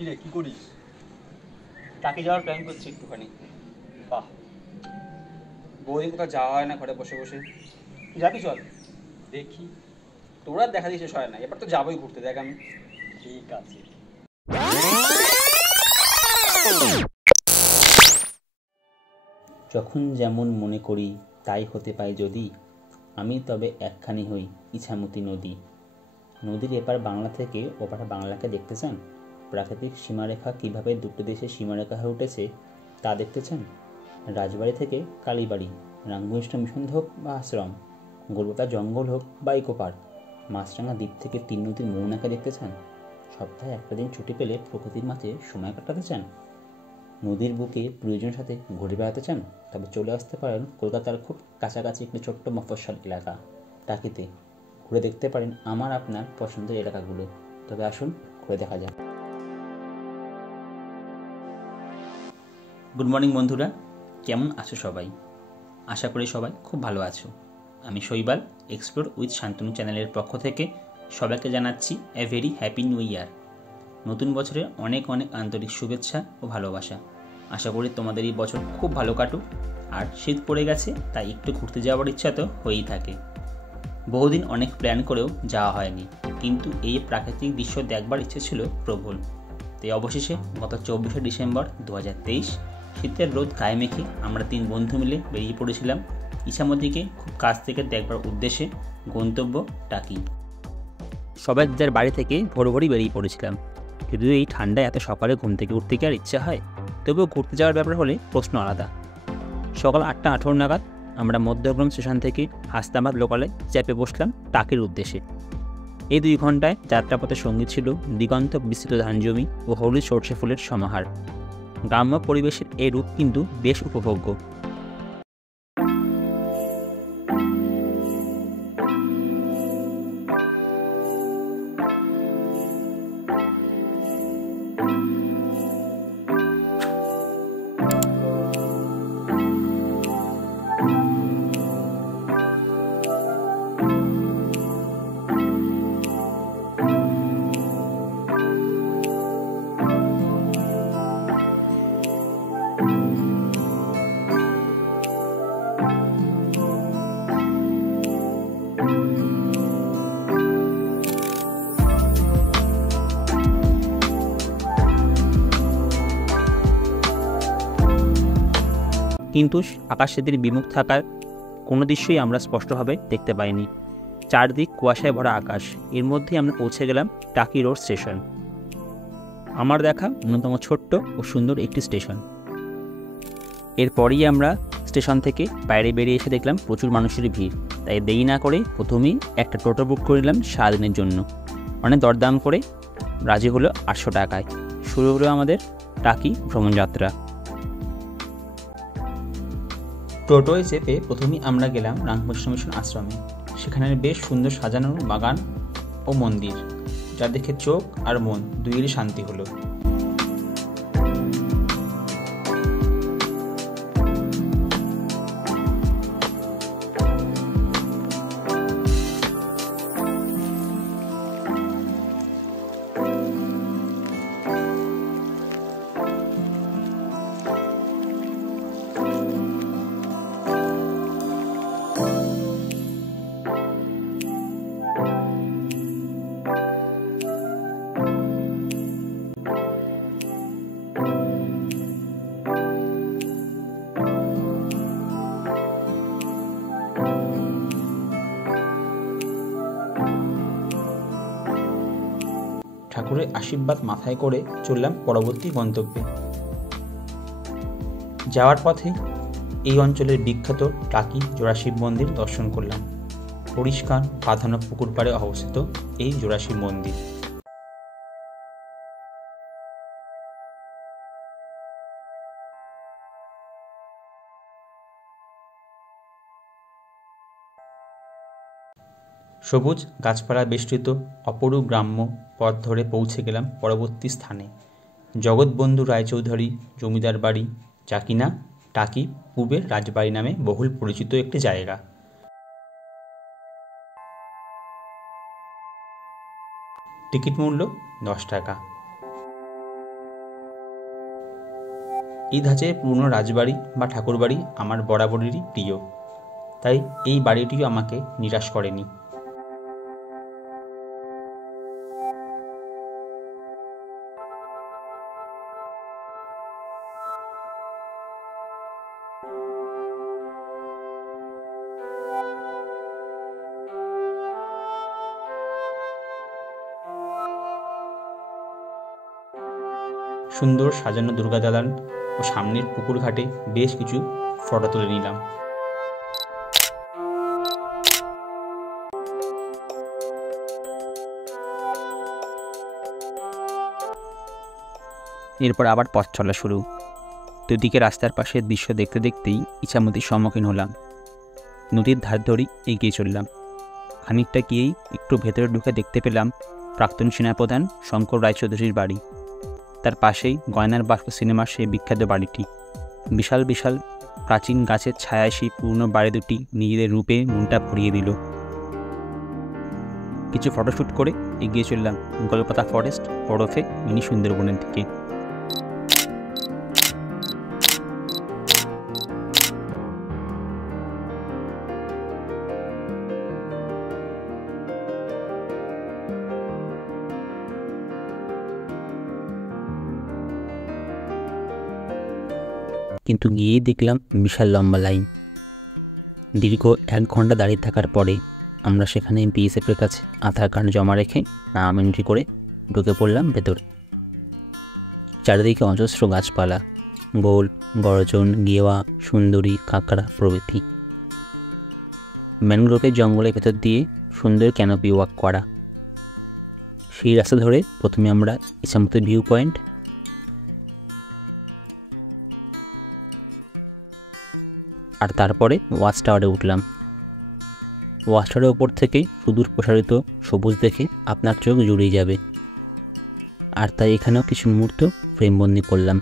কিরে কি করিস? টাকি যাওয়ার প্ল্যান করছি একটুখানি। বাহ, বহুদিন কোথাও যাওয়া হয় না, ঘরে বসে বসে। যাবি চল। দেখি। তোরা দেখা দিয়ে শেষ হয় না, এবার তো যাবোই ঘুরতে, দেখ আমি। ঠিক আছে। যখন যেমন মনে করি তাই হতে পায় যদি, আমি তবে একখানি হই ইছামতি নদী। নদীর এপার বাংলা থেকে ওপার বাংলাকে দেখতে চান? প্রাকৃতিক সীমারেখা কীভাবে দুটো দেশের সীমারেখা হয়ে উঠেছে তা দেখতে চান? রাজবাড়ি থেকে কালীবাড়ি, রামকৃষ্ণ মিশন হোক বা আশ্রম, গোলপাতা জঙ্গল হোক বা ইকো পার্ক, মাছরাঙা দ্বীপ থেকে তিন নদীর মোহনাকে দেখতে চান? সপ্তাহে একটা দিন ছুটি পেলে প্রকৃতির মাঝে সময় কাটাতে চান? নদীর বুকে প্রিয়জনের সাথে ঘুরে বেড়াতে চান? তবে চলে আসতে পারেন কলকাতার খুব কাছাকাছি একটি ছোট্ট মফস্বল এলাকা টাকিতে। ঘুরে দেখতে পারেন আমার আপনার পছন্দের এলাকাগুলো। তবে আসুন ঘুরে দেখা যাক। গুড মর্নিং বন্ধুরা, কেমন আছো সবাই? আশা করি সবাই খুব ভালো আছো। আমি শৈবাল, এক্সপ্লোর উইথ শান্তনু চ্যানেলের পক্ষ থেকে সবাইকে জানাচ্ছি a very happy new year. নতুন বছরের অনেক অনেক আন্তরিক শুভেচ্ছা ও ভালোবাসা। আশা করি তোমাদের এই বছর খুব ভালো কাটুক। আর শীত পড়ে গেছে, তাই একটু ঘুরতে যাওয়ার ইচ্ছা তো হয়েই থাকে। বহুদিন অনেক প্ল্যান করেও যাওয়া হয়নি, কিন্তু এই প্রাকৃতিক দৃশ্য দেখবার ইচ্ছে ছিল প্রবল। তাই অবশেষে গত 24শে ডিসেম্বর 2023 শীতের রোদ গায়ে মেখে আমরা 3 বন্ধু মিলে বেরিয়ে পড়েছিলাম ইছামতিকে খুব কাছ থেকে দেখবার উদ্দেশ্যে, গন্তব্য টাকি। সবাই যার বাড়ি থেকে ভোরভোরই বেরিয়ে পড়েছিলাম। যদিও এই ঠান্ডায় এত সকালে ঘুম থেকে উঠতে কি আর ইচ্ছা হয়, তবুও ঘুরতে যাওয়ার ব্যাপার হলে প্রশ্ন আলাদা। সকাল 8:18 নাগাদ আমরা মধ্যগ্রাম স্টেশন থেকে হাসনাবাদ লোকালে চেপে বসলাম টাকির উদ্দেশ্যে। এই 2 ঘন্টায় যাত্রাপথে সঙ্গী ছিল দিগন্ত বিস্তৃত ধানজমি ও হলুদ সর্ষে ফুলের সমাহার। গ্রাম্য পরিবেশের এই রূপ কিন্তু বেশ উপভোগ্য। কিন্তু আকাশের বিমুখ থাকার কোনো দৃশ্যই আমরা স্পষ্টভাবে দেখতে পাইনি। চারদিক কুয়াশায় ভরা আকাশ। এর মধ্যে আমরা পৌঁছে গেলাম টাকি রোড স্টেশন, আমার দেখা অন্যতম ছোট্ট ও সুন্দর একটি স্টেশন। এরপরই আমরা স্টেশন থেকে বাইরে বেরিয়ে এসে দেখলাম প্রচুর মানুষের ভিড়। তাই দেরি না করে প্রথমেই একটা টোটো বুক করে নিলাম সারাদিনের জন্য। অনেক দরদাম করে রাজি হলো 800 টাকায়। শুরু হলো আমাদের টাকি ভ্রমণযাত্রা। টোটোয় চেপে প্রথমেই আমরা গেলাম রামকৃষ্ণ মিশন আশ্রমে। সেখানে বেশ সুন্দর সাজানো বাগান ও মন্দির, যা দেখে চোখ আর মন দুইয়েরই শান্তি হলো। ঠাকুরের আশীর্বাদ মাথায় করে চললাম পরবর্তী গন্তব্যে। যাওয়ার পথে এই অঞ্চলের বিখ্যাত টাকি জোড়া শিব মন্দির দর্শন করলাম। পরিষ্কার বাঁধানো পুকুর পাড়ে অবস্থিত এই জোড়া শিব মন্দির। সবুজ গাছপালা বেষ্টিত অপরূপ গ্রাম্য পথ ধরে পৌঁছে গেলাম পরবর্তী স্থানে, জগৎবন্ধু রায়চৌধুরী জমিদার বাড়ি, যা কিনা টাকি পূবের রাজবাড়ি নামে বহুল পরিচিত একটি জায়গা। টিকিট মূল্য 10 টাকা। এই ধাঁচে পুরনো রাজবাড়ি বা ঠাকুরবাড়ি আমার বরাবরেরই প্রিয়, তাই এই বাড়িটিও আমাকে নিরাশ করেনি। সুন্দর সাজানো দুর্গা দালান ও সামনের পুকুর ঘাটে বেশ কিছু ফটো তুলে নিলাম। এরপর আবার পথ চলা শুরু। দুদিকে রাস্তার পাশের দৃশ্য দেখতে দেখতেই ইছামতির সম্মুখীন হলাম। নদীর ধার ধরেই এগিয়ে চললাম। খানিকটা গিয়েই একটু ভেতরে ঢুকে দেখতে পেলাম প্রাক্তন সেনাপ্রধান শঙ্কর রায়চৌধুরীর বাড়ি। তার পাশেই গয়নার বাক্স সিনেমার সেই বিখ্যাত বাড়িটি। বিশাল বিশাল প্রাচীন গাছের ছায়ায় সেই পুরনো বাড়ি দুটি নিজেদের রূপে মনটা ভরিয়ে দিল। কিছু ফটোশ্যুট করে এগিয়ে চললাম গলপাতা ফরেস্ট ওরফে মিনি সুন্দরবনের দিকে। কিন্তু গিয়েই দেখলাম বিশাল লম্বা লাইন। দীর্ঘ 1 ঘন্টা দাঁড়িয়ে থাকার পরে আমরা সেখানে বিএসএফের কাছে আধার কার্ড জমা রেখে নাম এন্ট্রি করে ঢুকে পড়লাম ভেতরে। চারিদিকে অজস্র গাছপালা, গোল, গর্জন, গেওয়া, সুন্দরী, কাঁকড়া প্রভৃতি। ম্যানগ্রোভের জঙ্গলের ভেতর দিয়ে সুন্দর ক্যানোপি ওয়াক করা। সেই রাস্তা ধরে প্রথমে আমরা ইছামতি ভিউ পয়েন্ট, আর তারপরে ওয়াচ টাওয়ারে উঠলাম। ওয়াচ টাওয়ারের ওপর থেকে সুদূর প্রসারিত সবুজ দেখে আপনার চোখ জুড়িয়ে যাবে, আর তাই এখানেও কিছু মুহূর্ত ফ্রেমবন্দি করলাম।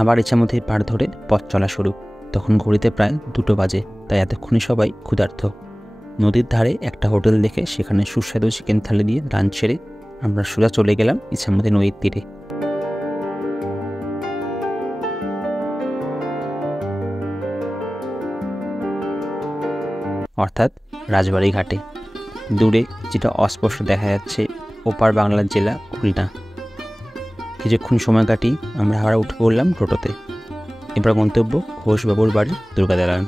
আবার ইছামতির পাড় ধরে পথ চলা শুরু। তখন ঘড়িতে প্রায় 2টো বাজে, তাই এতক্ষণে সবাই ক্ষুধার্ত। নদীর ধারে একটা হোটেল দেখে সেখানে সুস্বাদু চিকেন থালি দিয়ে লাঞ্চ সেরে আমরা সোজা চলে গেলাম ইছামতি নদীর তীরে। অর্থাৎ রাজবাড়ি ঘাটে। দূরে যেটা অস্পষ্ট দেখা যাচ্ছে ওপার বাংলার জেলা খুলনা। কিছুক্ষণ সময় কাটিয়ে আমরা আবার উঠে পড়লাম টোটোতে। এবার গন্তব্য ঘোষবাবুর বাড়ির দুর্গা দালান।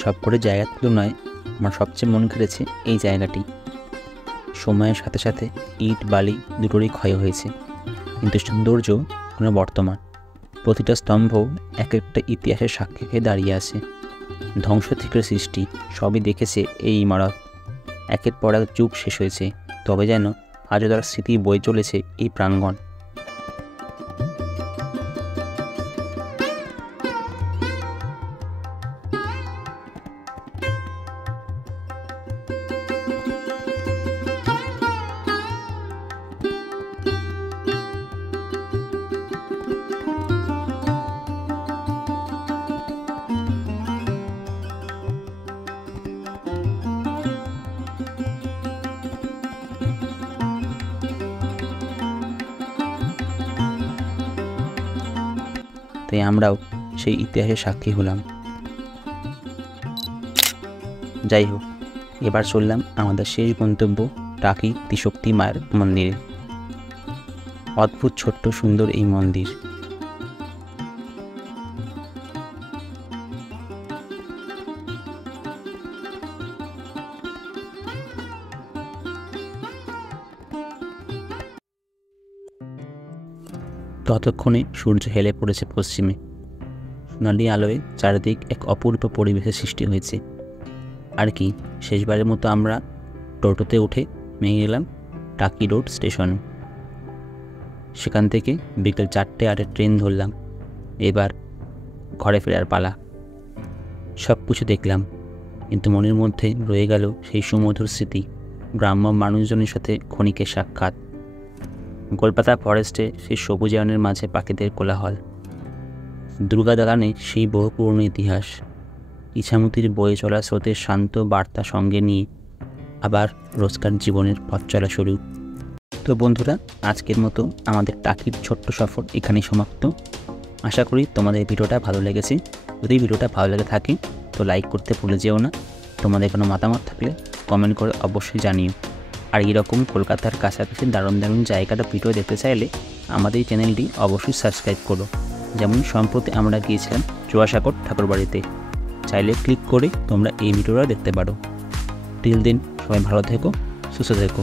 সবকটি জায়গার তুলনায় আমার সবচেয়ে মন কেড়েছে এই জায়গাটি। সময়ের সাথে সাথে ইট বালি দুটোরই ক্ষয় হয়েছে, কিন্তু সৌন্দর্য কোনো বর্তমান। প্রতিটা স্তম্ভ এক একটা ইতিহাসের সাক্ষী হয়ে দাঁড়িয়ে আছে। ধ্বংস থেকে সৃষ্টি সবই দেখেছে এই ইমারত। একের পর এক যুগ শেষ হয়েছে, তবে যেন আজও তার স্মৃতি বয়ে চলেছে এই প্রাঙ্গণ। তাই আমরাও সেই ইতিহাসের সাক্ষী হলাম। যাই হোক, এবার চললাম আমাদের শেষ গন্তব্য টাকি ত্রিশক্তি মায়ের মন্দিরে। অদ্ভুত ছোট্ট সুন্দর এই মন্দির। ততক্ষণে সূর্য হেলে পড়েছে পশ্চিমে। সোনালি আলোয় চারিদিক এক অপূর্ব পরিবেশের সৃষ্টি হয়েছে। আর কি, শেষবারের মতো আমরা টোটোতে উঠে নেমে গেলাম টাকি রোড স্টেশন। সেখান থেকে বিকেল 4:08 ট্রেন ধরলাম। এবার ঘরে ফেরার পালা। সব কিছু দেখলাম, কিন্তু মনের মধ্যে রয়ে গেল সেই সুমধুর স্মৃতি, গ্রাম্য মানুষজনের সাথে ক্ষণিকের সাক্ষাৎ, গোলপাতা ফরেস্টে সেই সবুজায়নের মাঝে পাখিদের কোলাহল, দুর্গা দালানে সেই বহু পুরনো ইতিহাস, ইছামতির বয়ে চলা স্রোতের শান্ত বার্তা সঙ্গে নিয়ে আবার রোজকার জীবনের পথ চলা শুরু। তো বন্ধুরা, আজকের মতো আমাদের টাকির ছোট্ট সফর এখানেই সমাপ্ত। আশা করি তোমাদের ভিডিওটা ভালো লেগেছে। যদি ভিডিওটা ভালো লেগে থাকে তো লাইক করতে ভুলে যেও না। তোমাদের কোনো মতামত থাকলে কমেন্ট করে অবশ্যই জানিও। আর এরকম কলকাতার কাছাকাছি দারুণ দারুণ জায়গাটা ভিডিও দেখতে চাইলে আমাদের এই চ্যানেলটি অবশ্যই সাবস্ক্রাইব করো। যেমন সম্প্রতি আমরা গিয়েছিলাম জোড়াসাঁকোর ঠাকুরবাড়িতে, চাইলে ক্লিক করে তোমরা এই ভিডিওটা দেখতে পারো। টিল দিন সবাই ভালো থেকো, সুস্থ থেকো।